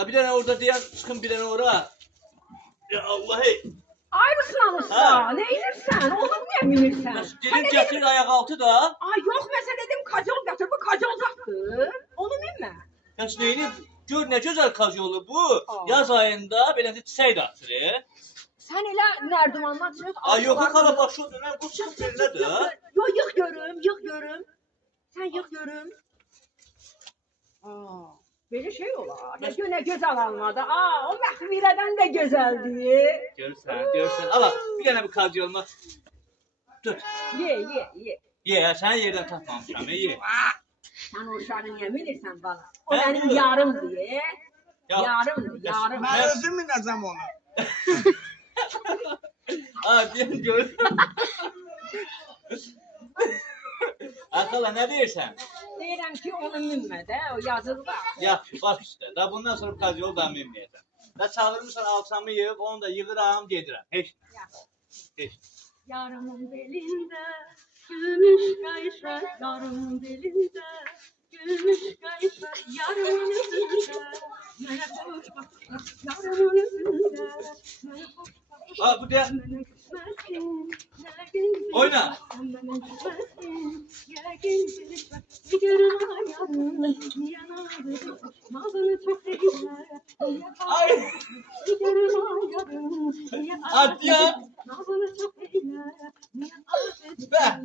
Ha bir tane orada diyen çıkın bir tane oraya. Ya Allah'ı. Ayrısın usta. Ne inirsen? Oğlum niye minirsen? Dedim getir ayak altı da. Ay yok mesela dedim kacol getir. Bu kacolacaktı. Onu minme. Ya neyini? Gör ne güzel kajolu bu. Aa. Yaz ayında böyle çiçek de atır. Sen elə nərdivandan çıx. Ay yok kala bak şu dönem bu çıkıp yerine de. Yo yık görüm, yık görüm. Sen yık görüm. Aa, böyle şey olar. Ne güzel almadı. Aa, o Məhvirədən də gözəldir. Görsen. Ala bir tane bir kajolma. Tut. Ye. Ye sen yerden tapmamışam. Ye. Sen o uşağı niye bilirsən bana? O Ben benim biliyorum. yarımdır. Ya. Yarımdır, yarım. Ben özüm mü nazam onu? Aa diyen gör. Akala ne diyorsun? Deyirəm ki, onu minmə də, o yazılı da. Yaxşı, bak işte. Da bundan sonra kajol da minmeyeceğim. Da çağırmışsan alçamı yığıb, onu da yığıram, gedirəm. Heç. Heç. Yarımın belinde gümüş kayışlar, yarımın belinde gümüş kayışlar, yarımın üzerinde mene hoş bakışlar, yarımın üzerinde mene hoş bakışlar. Aa bu diyen. Mene küsmesin, yergin Oyna. mene küsmesin, yergin bilirler. Giderim ayarım, niye nazlı, nazını çok seviyorlar. Ay. Giderim ayarım, niye At ya. nazını çok seviyorlar. Be.